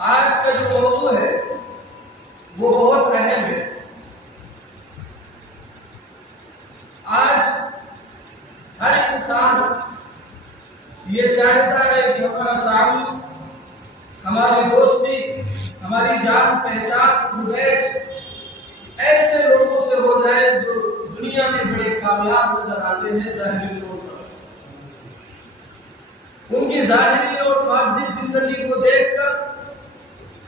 آج کا جو موضوع ہے وہ بہت اہم ہے۔ آج ہر انسان یہ چاہتا ہے کہ ہمارا تعلق، ہماری دوستی، ہماری جان پہچان ایسے لوگوں سے ہو جائے جو دنیا میں بڑے کامیاب نظر آتے ہیں ظاہری طور پر۔ ان کی ظاہری اور مادی زندگی کو دیکھ کر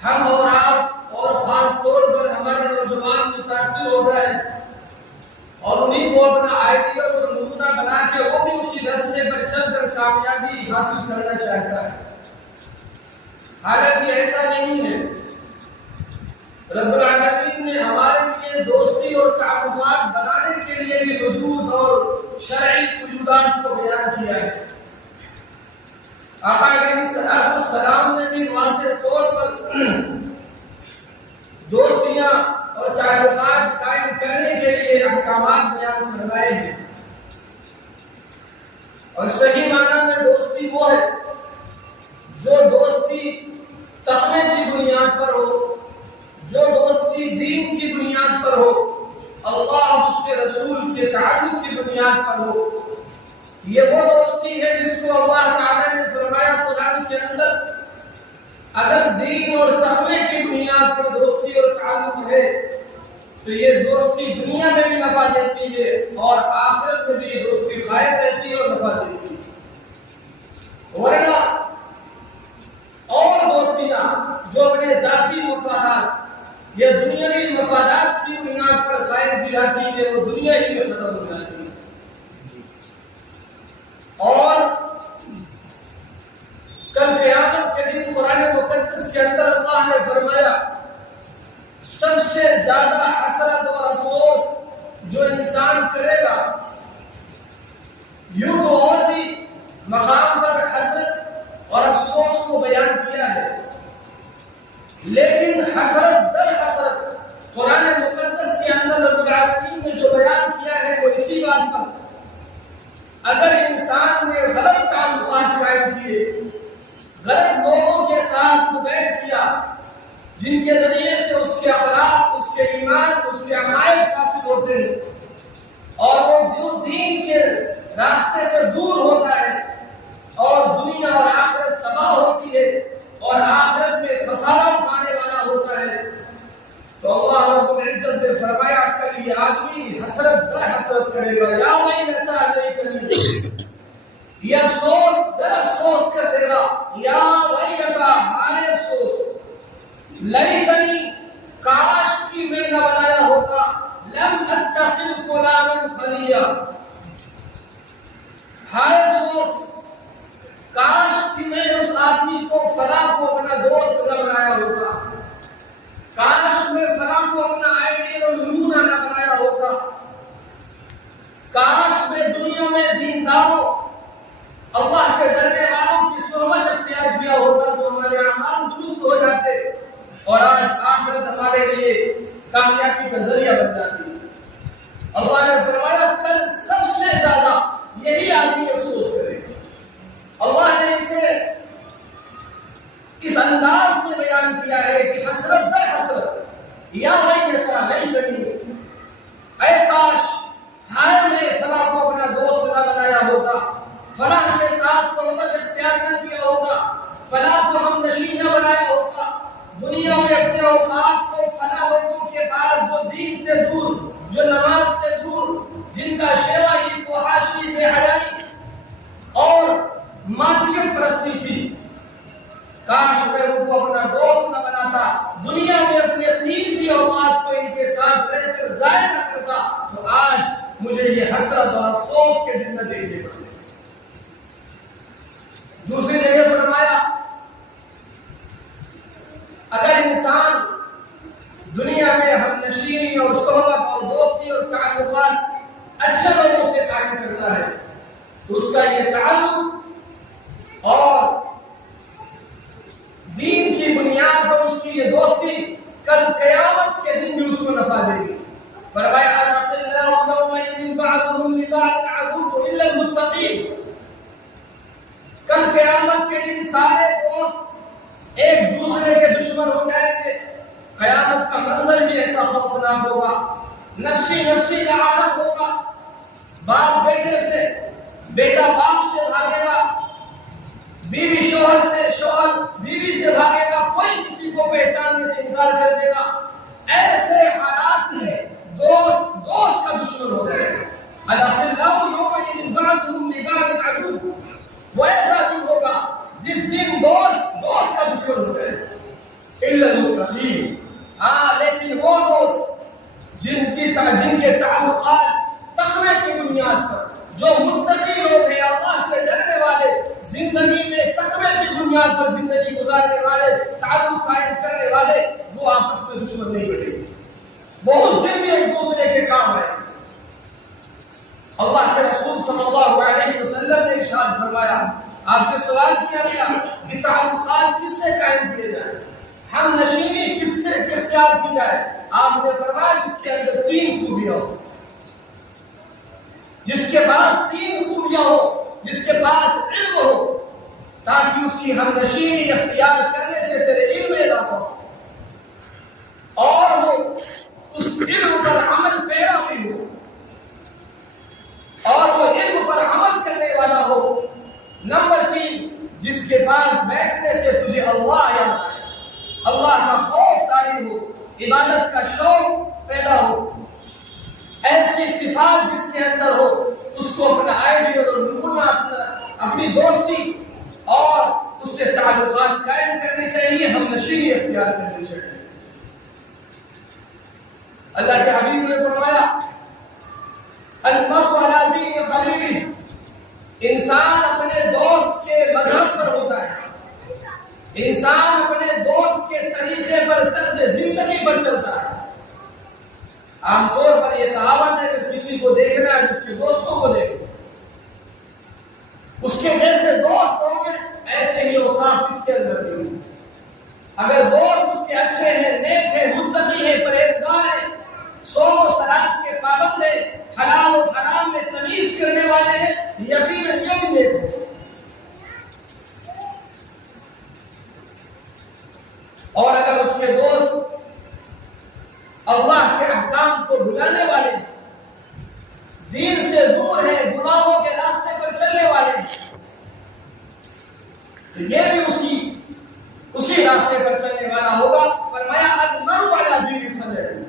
ہم اور آپ اور خاص طور پر ہمارے نوجوان متاثر ہوتا ہے اور انہیں کو اپنا آئیڈیل اور نمونہ بنا کے وہ بھی اسی راستے پر چل کر کامیابی حاصل کرنا چاہتا ہے۔ حالانکہ ایسا نہیں ہے۔ رب العالمین نے ہمارے لیے دوستی اور تعلقات بنانے کے لیے بھی حدود اور شرعی قیودات کو بیان کیا ہے۔ آقا علیہ الصلوۃ والسلام نے بھی واضح طور پر دوستیاں اور تعلقات قائم کرنے کے لیے احکامات بیان فرمائے ہیں۔ اور صحیح معنی میں دوستی وہ ہے جو دوستی تقوی کی بنیاد پر ہو، جو دوستی دین کی بنیاد پر ہو، اللہ اور اس کے رسول کے تعلق کی بنیاد پر ہو۔ یہ وہ دوستی ہے جس کو اللہ تعالیٰ نے فرمایا قرآن کے اندر، اگر دین اور تقوی کی بنیاد پر دوستی اور تعلق ہے تو یہ دوستی دنیا میں بھی نفع دیتی ہے اور آخرت میں بھی یہ دوستی قائم رہتی ہے اور نفع دیتی ہے۔ ورنہ اور دوستیاں جو اپنے ذاتی مفادات یا دنیاوی مفادات کی بنیاد پر قائم کی جاتی ہے وہ دنیا ہی میں ختم ہو جاتی ہے۔ اور کل قیامت کے دن قرآن مقدس کے اندر اللہ نے فرمایا سب سے زیادہ حسرت اور افسوس جو انسان کرے گا، یوں تو اور بھی مقام پر حسرت اور افسوس کو بیان کیا ہے، لیکن حسرت در حسرت قرآن مقدس کے اندر رب العالمین نے جو بیان کیا ہے وہ اسی بات پر، اگر انسان نے غلط تعلقات قائم کیے، غلط لوگوں کے ساتھ بیٹھ کیا جن کے ذریعے سے اس کے اخلاق، اس کے ایمان، اس کے عقائد فاسد ہوتے ہیں اور وہ دین کے راستے سے دور ہوتا ہے اور دنیا اور آخرت تباہ ہوتی ہے اور آخرت میں خسارہ اٹھانے والا ہوتا ہے، تو اللہ رب العزت نے فرمایا کل یہ آدمی حسرت در حسرت کرے گا۔ یا ویلتا لیتنی، یہ افسوس در افسوس کا صیغہ، یا ویلتا ہائے افسوس، لیتنی کاش کی میں نہ بنایا ہوتا، لم اتخذ فلانا خلیا، ہائے افسوس کاش کہ میں اس آدمی کو فلاں کو اپنا دوست نہ بنایا ہوتا، کاش میں فلاں کو اپنا آئیڈیل اور نمونہ نہ بنایا ہوتا، کاش میں دنیا میں دینداروں، اللہ سے ڈرنے والوں کی صحبت اختیار کیا ہوتا تو ہمارے اعمال درست ہو جاتے اور آج آخرت ہمارے لیے کامیابی کا ذریعہ بن جاتی۔ اللہ نے فرمایا کل سب سے زیادہ یہی آدمی افسوس کرے گا۔ اللہ نے اسے اس انداز میں بیان کیا ہے کہ حسرت در حسرت، یا ویلتا لیتنی، اے کاش ہائے میں فلاں کو اپنا دوست نہ بنایا ہوتا، فلاں کے ساتھ صحبت اختیار نہ کیا ہوتا، فلاں کو ہم نشین نہ بنایا ہوتا، دنیا میں اپنے اوقات کو فلاں لوگوں کے پاس جو دین سے دور، جو نماز سے دور، جن کا شیوا ہی فحاشی، بے حیائی اور مادیت پرستی تھی، کاش میں ان کو اپنا دوست نہ بناتا، دنیا میں اپنے قیمتی اوقات کو ان کے ساتھ رہ کر ضائع نہ کرتا، تو آج مجھے یہ حسرت اور افسوس کے دن نہ دیکھنے پڑتے۔ دوسری جگہ فرمایا اگر انسان دنیا میں ہم نشینی اور صحبت اور دوستی اور تعلقات اچھے لوگوں سے قائم کرتا ہے تو اس کا یہ تعلق اور دین کی بنیاد پر اس کی یہ دوستی کل قیامت کے دن بھی اس کو نفع دے گی۔ فرمایا الاخلاء یومئذ بعضهم لبعض عدو الا المتقین، کل قیامت کے دن سارے دوست ایک دوسرے کے دشمن دشمن ہو جائیں گے. قیامت کا منظر بھی ایسا خوفناک ہوگا. نفسی نفسی کا عالم ہوگا. باپ بیٹے سے، بیٹا باپ سے بھاگے گا، بیوی شوہر سے، شوہر بیوی سے بھاگے گا، کوئی کسی کو پہچاننے سے انکار کر دے گا. ایسے حالات میں دوست دوست کا دشمن ہو جائے گا. الاخلاء یومئذ بعضهم لبعض عدو. وہ ایسا دن ہوگا جس دن دوست دوست کا دشمن ہو جائے گا. الا المتقین. ہاں لیکن وہ دوست جن کے تعلقات تقوی کی بنیاد پر، جو متقی لوگ ہیں، اللہ سے ڈرنے والے، زندگی میں تقوی کی بنیاد پر زندگی گزارنے والے، تعلق قائم کرنے والے، وہ آپس میں دشمن نہیں بنے گے. وہ اس دن بھی ایک دوسرے کے کام ہے. اللہ کے رسول صلی اللہ علیہ وسلم نے ارشاد فرمایا، آپ سے سوال کیا گیا کہ تعلقات کس سے قائم کیے جائیں، ہم نشینی کس سے اختیار کی جائے. آپ نے فرمایا جس کے اندر 3 خوبیاں ہو، جس کے پاس 3 خوبیاں ہو، جس کے پاس علم ہو، تاکہ اس کی ہم نشینی اختیار کرنے سے تیرے علم میں اضافہ ہو اور وہ اس علم پر عمل پیرا بھی ہو اور وہ علم پر عمل کرنے والا ہو. نمبر 3، جس کے پاس بیٹھنے سے تجھے اللہ یاد آئے، اللہ کا خوف طاری ہو، عبادت کا شوق پیدا ہو. ایسی صفات جس کے اندر ہو، اس کو اپنا آئیڈیل اور نمونہ اپنی دوستی اور اس سے تعلقات قائم کرنے چاہیے، ہم نشینی اختیار کرنی چاہیے. اللہ کے حبیب نے فرمایا المرء علی دین خلیلہ. انسان اپنے دوست کے مذہب پر ہوتا ہے، انسان اپنے دوست کے طریقے پر، طرز زندگی پر چلتا ہے. عام طور پر یہ کہاوت ہے کہ کسی کو دیکھنا ہے اس کے دوستوں کو دیکھو، اس کے جیسے دوست ہوں گے ایسے ہی اوصاف اس کے اندر بھی ہوں. اگر دوست اس کے اچھے ہیں، نیک ہیں، متقی ہیں، پرہیزگار ہیں، صوم و صلاۃ کے پابند ہیں، حلال و حرام میں تمیز کرنے والے ہیں، یقیناً یہ بھی نیک ہوں. اور اگر اس کے دوست اللہ کے احکام کو بھلانے والے ہیں، دین سے دور ہیں، گناہوں کے راستے پر چلنے والے ہیں، تو یہ بھی اسی راستے پر چلنے والا ہوگا. فرمایا المرء علی دین خلیلہ.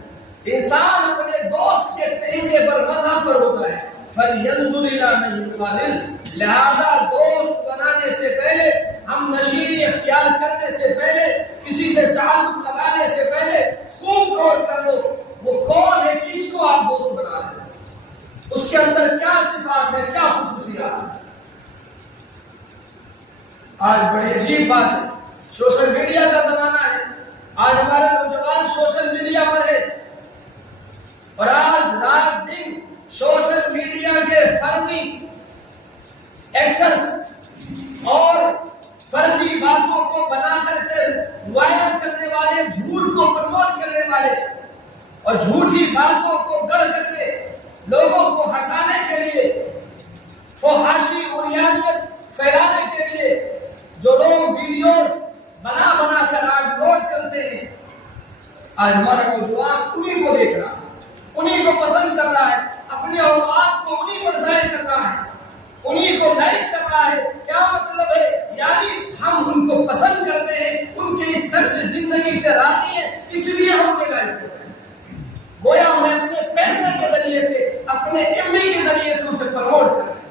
انسان اپنے دوست کے طریقے پر، مذہب پر ہوتا ہے. فَلْيَنْظُرْ إِلَىٰ مَنْ يُخَالِلُ. لہذا دوست بنانے سے پہلے، ہم نشینی اختیار کرنے سے پہلے، کسی سے تعلق لگانے سے پہلے خوب غور کر لو وہ کون ہے، کس کو آپ دوست بنا رہے ہیں، اس کے اندر کیا صفات ہے، کیا خصوصیات ہیں. آج بڑی عجیب بات ہے، سوشل میڈیا کا زمانہ ہے. آج ہمارے نوجوان سوشل میڈیا پر ہے اور آج رات دن سوشل میڈیا کے فردی ایکٹرز اور فردی باتوں کو بنا کر کے وائرل کرنے والے، جھوٹ کو پروموٹ کرنے والے اور جھوٹی باتوں کو گڑھ کر کے لوگوں کو ہنسانے کے لیے، فحاشی اور ریاضت پھیلانے کے لیے جو لوگ ویڈیوز بنا بنا کر آج لوڈ کرتے ہیں، آج ہمارا نوجوان انہیں کو دیکھ رہا ہے، انہیں کو پسند کر رہا ہے، اپنے اوقات کو انہیں پر ضائع کر رہا ہے، انہیں کو لائک کر رہا ہے. کیا مطلب ہے؟ یعنی ہم ان کو پسند کرتے ہیں، ان کے اس طرز زندگی سے راضی ہیں، اس لیے ہم انہیں لائک کرتے ہیں. گویا میں اپنے پیسے کے ذریعے سے، اپنے ایم کے ذریعے سے اسے پروموٹ کر رہے ہیں.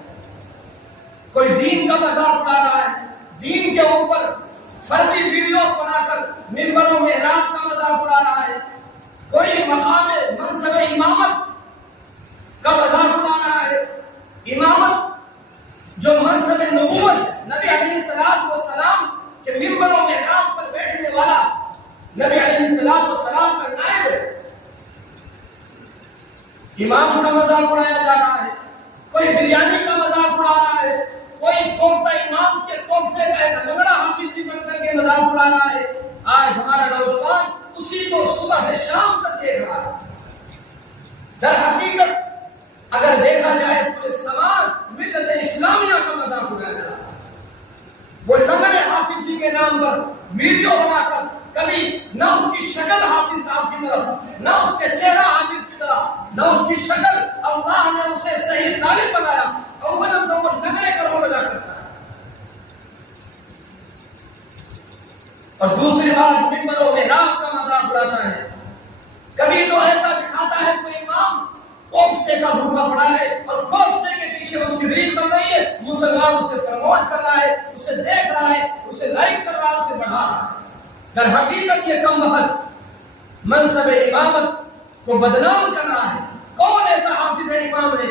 کوئی دین کا مذاق اڑا رہا ہے، دین کے اوپر فردی ویڈیوز بنا کر منبر و محراب کا مذاق اڑا رہا ہے، کوئی مقام منصب امامت کا مذاق اڑا رہا ہے. امامت جو منصب نبوت، نبی علیہ السلام کے منبر و محراب پر بیٹھنے والا، نبی علیہ السلام کا نائب ہے، امام کا مذاق اڑایا جا رہا ہے. کوئی بریانی کا مذاق اڑا رہا ہے، کوئی کوفتہ امام کے کوفتے کا ایک لگڑا حقیقی بن کر کے مذاق اڑا رہا ہے. آج ہمارا نوجوان اسی کو صبح سے شام تک دیکھ رہا ہے. در حقیقت اگر دیکھا جائے تو سماج ملت اسلامیہ کا مذاق اڑایا جا رہا ہے. وہ لنگڑے حافظ جی کے نام پر ویڈیو بنا کر کبھی نہ اس کی شکل حافظ صاحب کی طرف، نہ اس کے چہرہ حافظ کی طرف، نہ اس کی شکل، اللہ نے اسے صحیح سالم بنایا، اولم تو وہ لنگڑے کا رول ادا کرتا ہے۔ اور دوسری بات، منبر و محراب کا مذاق اڑاتا ہے۔ کبھی تو ایسا دکھاتا ہے کوئی امام کوفتے کا بھوکا پڑا ہے اور کوفتے کے پیچھے اس کی ریل بن رہی ہے، مسلمان اسے پروموٹ کر رہا ہے، اسے دیکھ رہا ہے، اسے لائک کر رہا ہے، اسے بڑھا رہا ہے۔ در حقیقت یہ کم وقت منصب امامت کو بدنام کر رہا ہے۔ کون ایسا حافظ ہے، امام ہے،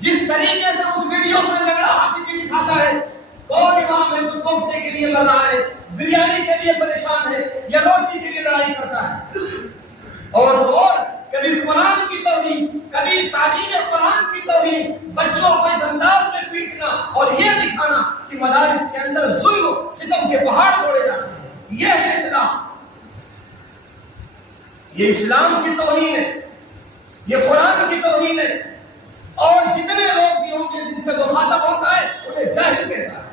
جس طریقے سے اس ویڈیوز میں لگڑا حافظ جی دکھاتا ہے؟ کون امام ہے جو کوفتے کے لیے مر رہا ہے، بریانی کے لیے پریشان ہے، یا روٹی کے لیے لڑائی کرتا ہے؟ اور تو اور کبھی قرآن کی توہین، کبھی تعلیم قرآن کی توہین، بچوں کو اس انداز میں پیٹنا اور یہ دکھانا کہ مدارس کے اندر ظلم و ستم کے پہاڑ توڑے جاتے ہیں۔ یہ ہے اسلام، یہ اسلام کی توہین ہے، یہ قرآن کی توہین ہے۔ اور جتنے لوگ بھی ہوں گے جن سے مخاطب ہوتا ہے انہیں جاہل کہتا ہے۔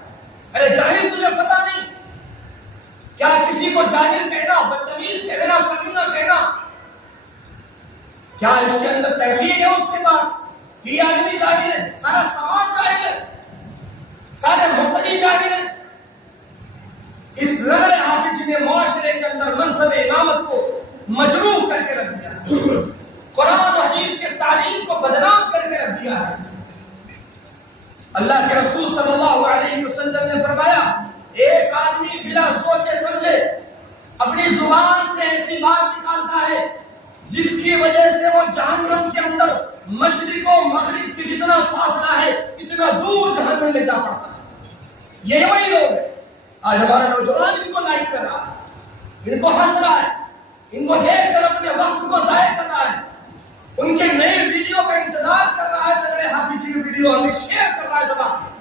ارے جاہل تجھے پتہ نہیں؟ کیا کسی کو جاہل کہنا، بدتمیز کہنا، کمینہ کہنا، کیا اس کے اندر تحلیل ہے اس کے پاس؟ یہ آدمی جاہل ہے، سارا سماج جاہل ہے، سارے مقتدی جاہل ہے۔ اس لڑے حافظ جی نے معاشرے کے اندر منصب امامت کو مجروح کر کے رکھ دیا، قرآن و حدیث کے تعلیم کو بدنام کر کے رکھ دیا ہے۔ اللہ کے رسول صلی اللہ علیہ وسلم نے فرمایا، ایک آدمی بلا سوچے سمجھے اپنی زبان سے ایسی بات نکالتا ہے جس کی وجہ سے وہ جہنم کے اندر مشرق و مغرب کی جتنا فاصلہ ہے اتنا دور جہنم میں جا پڑتا ہے۔ یہ وہی لوگ ہیں، آج ہمارا نوجوان ان کو لائک کر رہا ہے، ان کو ہنس رہا ہے، ان کو دیکھ کر اپنے وقت کو ضائع کر رہا ہے، ان کے نئے ویڈیو کا انتظار کر رہا ہے، لگڑے حافظ جی کی ویڈیو ہمیں شیئر کر رہا ہے دبا کے۔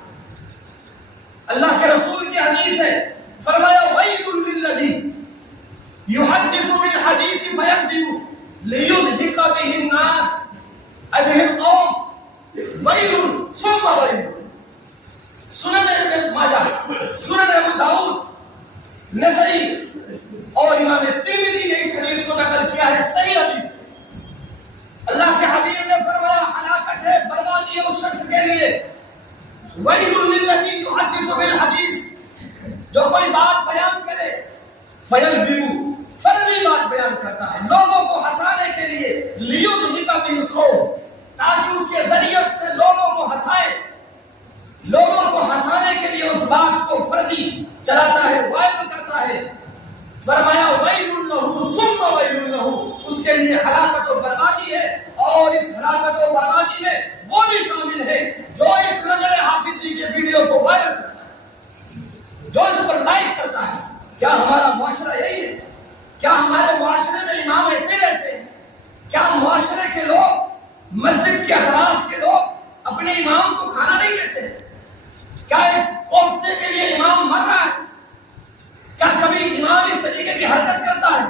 اللہ کے رسول کی حدیث ہے، فرمایا وَيْلٌ لِلَّذِي يُحَدِّثُ بِالْحَدِيثِ فَيَكْذِبُ لِيُضْحِكَ بِهِ النَّاسَ أَيُّهَا الْقَوْمُ وَيْلٌ ثُمَّ وَيْلٌ۔ سنن ابن ماجہ، سنن ابو داؤد، نسائی اور امام ترمذی نے اس حدیث کو نقل کیا ہے، صحیح حدیث۔ اللہ کے حبیب نے فرمایا ہلاکت ہے، بربادی ہے اس شخص کے لیے، وَيْلٌ لِلَّذِي يُحَدِّثُ بِالْحَدِيثِ، جو کوئی بات بیان کرے، فَيَكْذِبُ، فرضی بات بیان کرتا ہے لوگوں کو ہنسانے کے لیے، لِيُضْحِكَ بِهِ الْقَوْمَ، تاکہ اس کے ذریعے سے لوگوں کو ہنسائے، لوگوں کو ہنسانے کے لیے اس بات کو فردی چلاتا ہے، وائرل کرتا ہے۔ فرمایا وَيْلٌ لَهُ ثُمَّ وَيْلٌ لَهُ، اس کے لیے ہلاکت و بربادی ہے، اور اس ہلاکت و بربادی میں وہ بھی شامل ہے جو اس لنگڑے حافظ جی کے ویڈیو کو وائرل کرتا ہے، جو اس پر لائک کرتا ہے۔ کیا ہمارا معاشرہ یہی ہے؟ کیا ہمارے معاشرے میں امام ایسے رہتے ہیں؟ کیا معاشرے کے لوگ، مسجد کے اطراف کے لوگ اپنے امام کو کھانا نہیں دیتے؟ کیا ایک کوفتے کے لیے امام مر رہا ہے؟ کیا کبھی امام اس طریقے کی حرکت کرتا ہے؟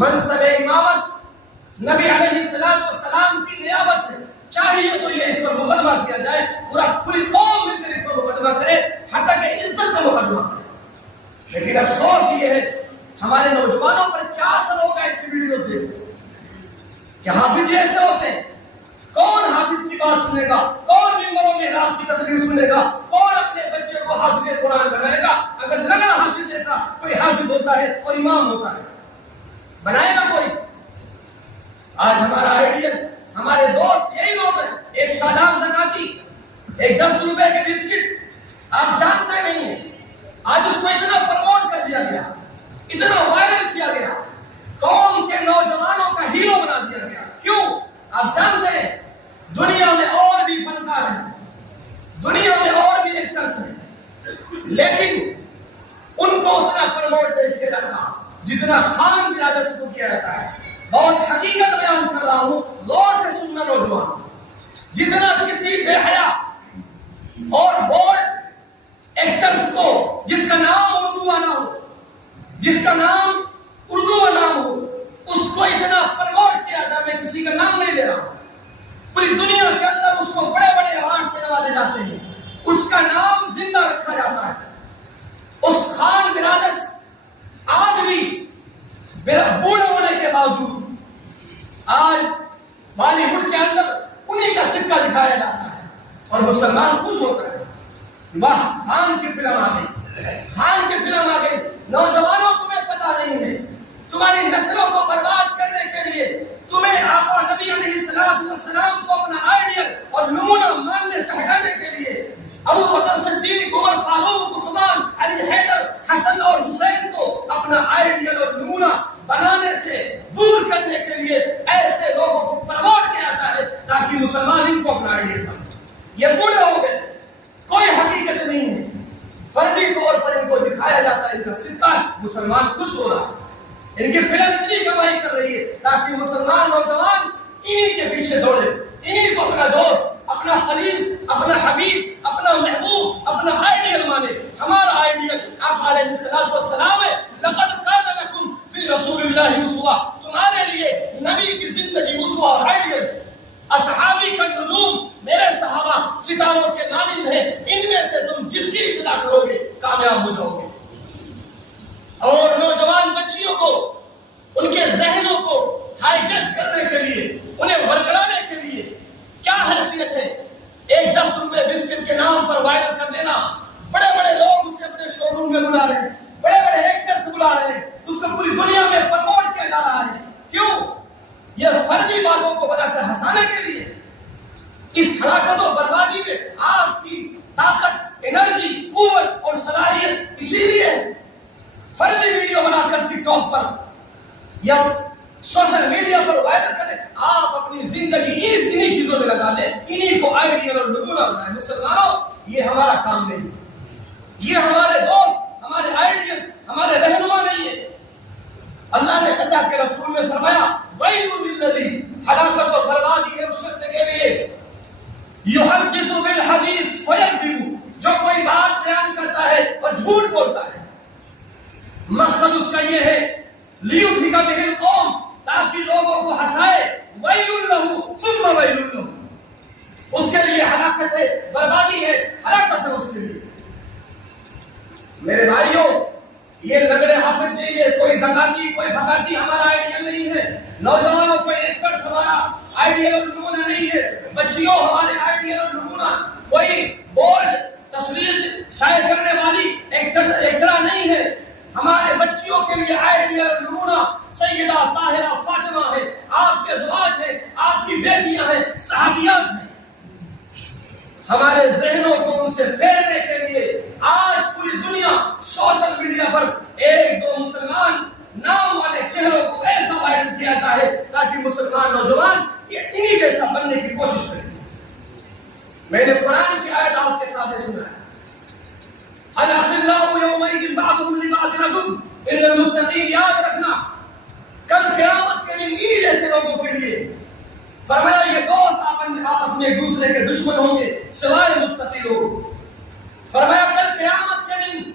منصب امامت نبی علیہ السلام کی نیابت ہے، چاہیے تو یہ اس پر مقدمہ کیا جائے، پوری قوم مل کر اس پر مقدمہ کرے، حتیٰ کہ عزت کا مقدمہ کرے۔ لیکن افسوس یہ ہے ہمارے نوجوانوں پر کیا اثر ہوگا ایسی ویڈیوز دیکھ کہ حافظ ایسے ہوتے ہیں۔ کون حافظ کی بات سنے گا؟ کون منبر و محراب کی تقریر سنے گا؟ کون اپنے بچے کو حافظ قرآن بنائے گا؟ اگر لگڑا حافظ جیسا کوئی حافظ ہوتا ہے اور امام ہوتا ہے، بنائے گا کوئی؟ آج ہمارا آئیڈیل، ہمارے دوست یہی لوگ ہیں، ایک شاداب زکاتی، ایک 10 روپے کے بسکٹ، آپ جانتے نہیں ہیں، آج اس کو اتنا پروموٹ کر دیا گیا، اتنا وائرل کیا گیا، قوم کے نوجوانوں کا ہیرو بنا دیا گیا۔ کیوں؟ آپ جانتے ہیں دنیا میں اور بھی فنکار ہیں، دنیا میں اور بھی ایکٹرز ہیں، لیکن ان کو اتنا پروموٹ نہیں کیا جاتا جتنا خان برادرز کو کیا جاتا ہے۔ بہت حقیقت بیان کر رہا ہوں، غور سے سننا نوجوان، جتنا کسی بے حیا اور بولڈ ایکٹرز کو جس کا نام اردو والا ہو، جس کا نام اردو والا ہو، اس کو اتنا پروموٹ کیا جاتا ہے، میں کسی کا نام نہیں لے رہا ہوں، پوری دنیا کے اندر اس کو بڑے بڑے ایوارڈ سے نوازے جاتے ہیں، اس کا نام زندہ رکھا جاتا ہے، اس خان برادر آج بھی بوڑھے ہونے کے باوجود آج بالی ووڈ کے اندر انہیں کا سکہ دکھایا جاتا ہے اور مسلمان خوش ہوتا ہے. واہ خان کی فلم آ گئی، خان کی فلم آ گئی. نوجوانوں تمہیں پتا نہیں ہے، تمہاری نسلوں کو برباد کرنے کے لیے تمہیں آقا نبی علیہ السلام کو اپنا آئیڈیل اور نمونہ ماننے سے ہٹانے کے لیے ابو بکر صدیق، عمر فاروق، عثمان، علی حیدر، حسن اور حسین کو اپنا آئیڈیل اور نمونہ بنانے سے دور کرنے کے لیے ایسے لوگوں کو پروموٹ کیا جاتا ہے تاکہ مسلمان ان کو اپنا آئیڈیل بنائیں. یہ بوڑھے ہو گئے، کوئی حقیقت نہیں ہے، فرضی طور پر ان کو دکھایا جاتا ہے ان کا سکہ. مسلمان خوش ہو رہا ہے، ان کی فلم اتنی کمائی کر رہی ہے تاکہ مسلمان نوجوان انہی کے پیچھے دوڑے، انہی کو اپنا دوست، اپنا خلیل، اپنا حبیب، اپنا محبوب، اپنا آئیڈیل مانے. ہمارا آئیڈیل آپ علیہ السلام ہے. لقد کان لکم فی رسول اللہ اسوہ، تمہارے لیے نبی کی زندگی اسوہ اور آئیڈیل. اصحابی کا نجوم، میرے صحابہ ستاروں کے مانند ہیں، ان میں سے تم جس کی ابتدا کرو گے کامیاب ہو جاؤ گے. اور نوجوان بچیوں کو ان کے ذہنوں کو ہائی جیک کرنے کے لیے، انہیں ورگلانے کے لیے کیا حیثیت ہے؟ ایک 10 روپے بسکٹ کے نام پر وائرل کر دینا. بڑے بڑے لوگ اسے اپنے شو روم میں بلا رہے ہیں، بڑے بڑے ایکٹرز بلا رہے ہیں، اس کو پوری دنیا میں پروموٹ کیا جا رہا ہے. کیوں؟ یہ فرضی باتوں کو بنا کر ہنسانے کے لیے. اس ہلاکت و بربادی میں آپ کی طاقت، انرجی، قوت اور صلاحیت اسی لیے فرضی ویڈیو بنا کر ٹک ٹاک پر یا سوشل میڈیا پر وائرل کریں. آپ اپنی زندگی انہی چیزوں میں لگا دیں، انہی کو آئیڈیل اور نمونہ بنائیں. مسلمانوں یہ ہمارا کام نہیں، یہ ہمارے دوست، ہمارے آئیڈیل، ہمارے رہنما نہیں ہے. اللہ نے اللہ کے رسول میں فرمایا وَيْلٌ لِلَّذِي، ہلاکت و بربادی ہے اس شخص کے لیے يُحَدِّثُ بِالْحَدِيثِ وَيَكْذِبُ، جو کوئی بات بیان کرتا ہے اور جھوٹ بولتا ہے. مقصد اس کا یہ ہے لِيُضْحِكَ بِهِ الْقَوْمَ، تاکہ لوگوں کو ہنسائے. وَيْلٌ لَهُ ثُمَّ وَيْلٌ لَهُ، اس کے لیے ہلاکت ہے، بربادی ہے، ہلاکت ہے اس کے لیے. میرے بھائیوں، یہ لگڑے حافظ جی، یہ کوئی زکاتی، کوئی بھکاتی ہمارا آئیڈیل نہیں ہے. نوجوانوں کوئی ایکٹرز ہمارا آئیڈیل اور نمونہ نہیں ہے. بچیوں ہمارے آئیڈیل اور نمونہ کوئی بولڈ تصویر شائع کرنے والی ایکٹرا نہیں ہے. ہمارے بچیوں کے لیے آئیڈیل اور نمونہ سیدہ طاہرہ فاطمہ ہے، آپ کے ازواج ہیں، آپ کی بیٹیاں ہیں، صحابیات ہیں. ہمارے ذہنوں کو ان سے پھیرنے کے لیے آج پوری دنیا سوشل میڈیا پر ایک دو مسلمان نام والے چہروں کو ایسا وائرل کیا جاتا ہے تاکہ مسلمان نوجوان یہ انہی جیسا بننے کی کوشش کریں. میں نے قرآن کی آیت آپ کے سامنے سنا ہے. الْأَخِلَّاءُ يَوْمَئِذٍ بَعْضُهُمْ لِبَعْضٍ عَدُوٌّ إِلَّا الْمُتَّقِينَ. یاد رکھنا کل قیامت کے دن انہی جیسے لوگوں کے لیے فرمایا یہ دوست آپس میں ایک دوسرے کے دشمن ہوں گے سوائے متقی لوگ. فرمایا کل قیامت کے دن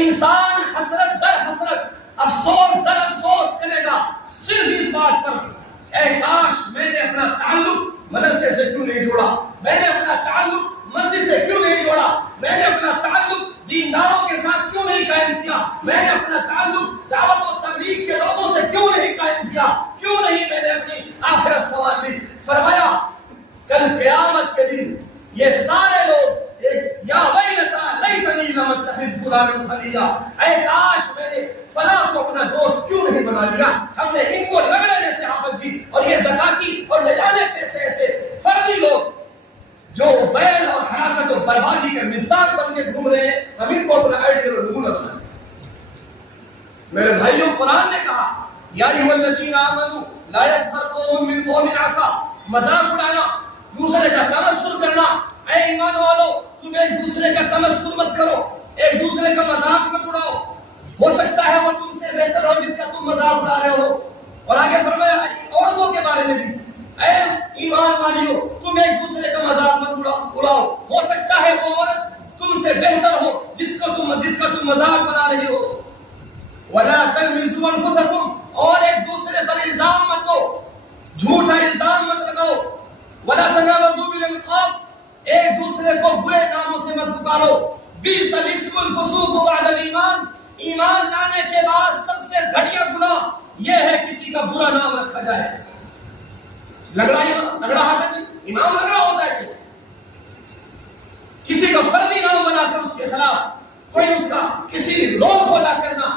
انسان حسرت در حسرت، افسوس در افسوس کرے گا صرف اس بات پر اے کاش میں نے اپنا تعلق مدرسے سے کیوں نہیں جوڑا، میں نے اپنا تعلق مسجد سے کیوں نہیں جوڑا، میں نے اپنا تعلق دینداروں کے ساتھ کیوں نہیں قائم کیا، میں نے اپنا تعلق دعوت و تبلیغ کے لوگوں سے کیوں نہیں قائم کیا، کیوں نہیں میں نے اپنی آخرت سنوار لی. فرمایا کل قیامت کے دن یہ سارے لوگ ایک یا ویلتا لیتنی لم اتخذ فلانا خلیلا، اے کاش میں نے فلاں کو اپنا دوست کیوں نہیں بنا لیا. ہم نے ان کو لگڑے جیسے حافظ جی اور یہ زکاتی اور لے جانے جیسے ایسے فردی لوگ جو ویل اور ہلاکت اور بربادی کے مصداق بن کے گھوم رہے ہیں، ہم ان کو اپنا آئیڈیل اور نمونہ بنائیں. میرے بھائیوں، قرآن نے کہا یا ایھا الذین آمنوا لا یسخر قوم من قوم عسیٰ، مذاق اڑانا، دوسرے کا تمسخر کرنا. اے ایمان والو تم ایک دوسرے کا تمسخر مت کرو، ایک دوسرے کا مذاق مت اڑاؤ. ہو سکتا ہے وہ تم سے بہتر ہو جس کا تم مذاق اڑا رہے ہو. اور آگے فرمایا عورتوں کے بارے میں بھی اے ایمان والیو تم ایک دوسرے کا مذاق مت اڑاؤ. ہو سکتا ہے وہ عورت تم سے بہتر ہو جس کا تم مذاق بنا رہی ہو. ولا تلمزوا انفسکم، اور ایک دوسرے پر الزام مت دو، جھوٹا الزام مت لگاؤ. ولا تنابزوا بالالقاب، ایک دوسرے کو برے ناموں سے مت پکارو. بیس الاسم الفسوق بعد الایمان، ایمان لانے کے بعد سب سے گھٹیا گناہ یہ ہے کسی کا برا نام رکھا جائے۔ لگ رہا ہے جی امام لگ رہا ہوتا ہے کہ کسی کا فردی نام بنا کر اس کے خلاف کوئی اس کا کسی روک ادا کرنا۔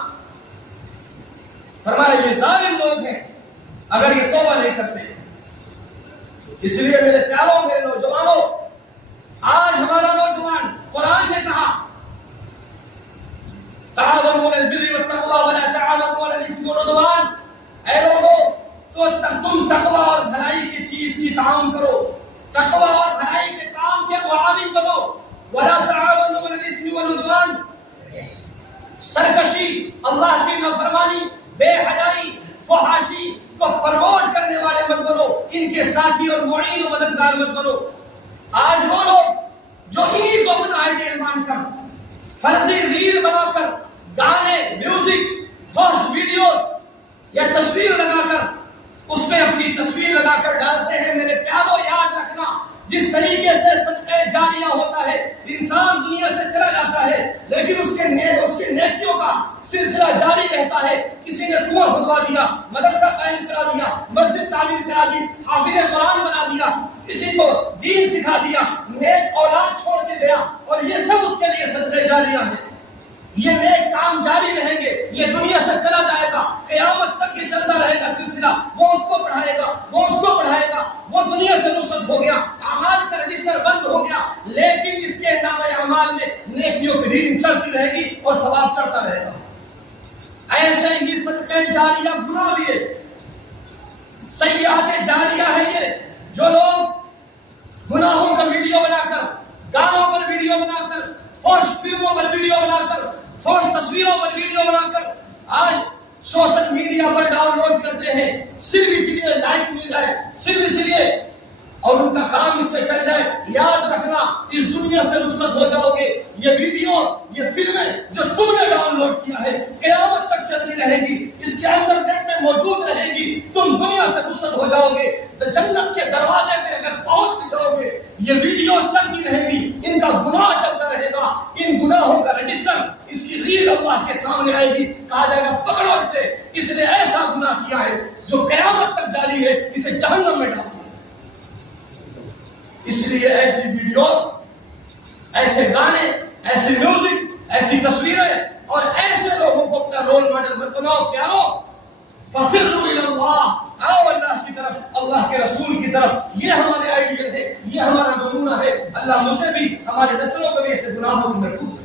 فرمایا یہ ظالم لوگ ہیں اگر یہ توبہ نہیں کرتے۔ اس لیے میرے پیاروں میرے نوجوانوں، آج ہمارا نوجوان، قرآن نے کہا تعاونوا علی البر والتقوی ولا تعاونوا علی الاثم والعدوان، اے لوگوں تو تم تقوی اور بھلائی کی چیز کی تعاون کرو، تقوی اور بھلائی کے کام کے معاون بنو، ولا تعاونوا علی الاثم والعدوان، سرکشی، اللہ کی نافرمانی، بے حیائی، فحاشی کو پروموٹ کرنے والے مت بنو، ان کے ساتھی اور معین و مددگار مت بنو۔ آج وہ لوگ جو انہی کو اپنا آئیڈیل مان کر فرضی ریل بنا کر گانے، میوزک، فحش ویڈیوز یا تصویر لگا کر اس میں اپنی تصویر لگا کر ڈالتے ہیں، میرے پیاروں یاد رکھنا جس طریقے سے صدقہ جاریہ ہوتا ہے، انسان دنیا سے چلا جاتا ہے لیکن اس کے نیکیوں کا سلسلہ جاری رہتا ہے۔ کسی نے کنواں کھدوا دیا، مدرسہ قائم کرا دیا، مسجد تعمیر کرا دی، حافظ قرآن بنا دیا، کسی کو دین سکھا دیا، نیک اولاد چھوڑ کے گیا، اور یہ سب اس کے لیے صدقہ جاریہ ہے۔ یہ نیک کام جاری رہیں گے، یہ دنیا سے چلا جائے گا، قیامت تک یہ چلتا رہے گا سلسلہ، وہ اس کو پڑھائے گا، وہ اس کو پڑھائے گا، وہ دنیا سے رخصت ہو گیا، اعمال کا رجسٹر بند ہو گیا، لیکن اس کے نامہ اعمال میں نیکیوں کی ریڈنگ چلتی رہے گی اور ثواب چڑھتا رہے گا۔ ایسے ہی صدقہ جاریہ گناہ بھی ہے، سیئات جاریہ ہے یہ، جو لوگ گناہوں کا ویڈیو بنا کر، گانوں پر ویڈیو بنا کر، فحش فلموں پر ویڈیو بنا کر، فحش تصویروں پر ویڈیو بنا کر آج سوشل میڈیا پر ڈاؤن لوڈ کرتے ہیں، صرف اس لیے لائک مل جائے، صرف اس لیے، اور ان کا کام اس سے چل جائے۔ یاد رکھنا اس دنیا سے رخصت ہو جاؤ گے، یہ ویڈیو، یہ فلمیں جو تم نے ڈاؤن لوڈ کیا ہے قیامت تک چلتی رہے گی، اس کے اندر نیٹ میں موجود رہے گی، تم دنیا سے رخصت ہو جاؤ گے تو جنت کے دروازے پہ اگر پہنچ بھی جاؤ گے یہ ویڈیو چلتی رہے گی، ان کا گناہ چلتا رہے گا، ان گناہوں کا رجسٹر، اس کی ریل اللہ کے سامنے آئے گی، کہا جائے گا پکڑو اسے، اس نے ایسا گناہ کیا ہے جو قیامت تک جاری ہے، اسے جہنم میں ڈال دو۔ اس لیے ایسی ویڈیوز، ایسے گانے، ایسی میوزک، ایسی تصویریں اور ایسے لوگوں کو اپنا رول ماڈل مت بناؤ۔ پیارو ففروا الی اللہ، آؤ اللہ کی طرف، اللہ کے رسول کی طرف، یہ ہمارے آئیڈیل ہے، یہ ہمارا نمونہ ہے۔ اللہ مجھے بھی، ہمارے نسلوں کو بھی ایسے گناہوں سے محفوظ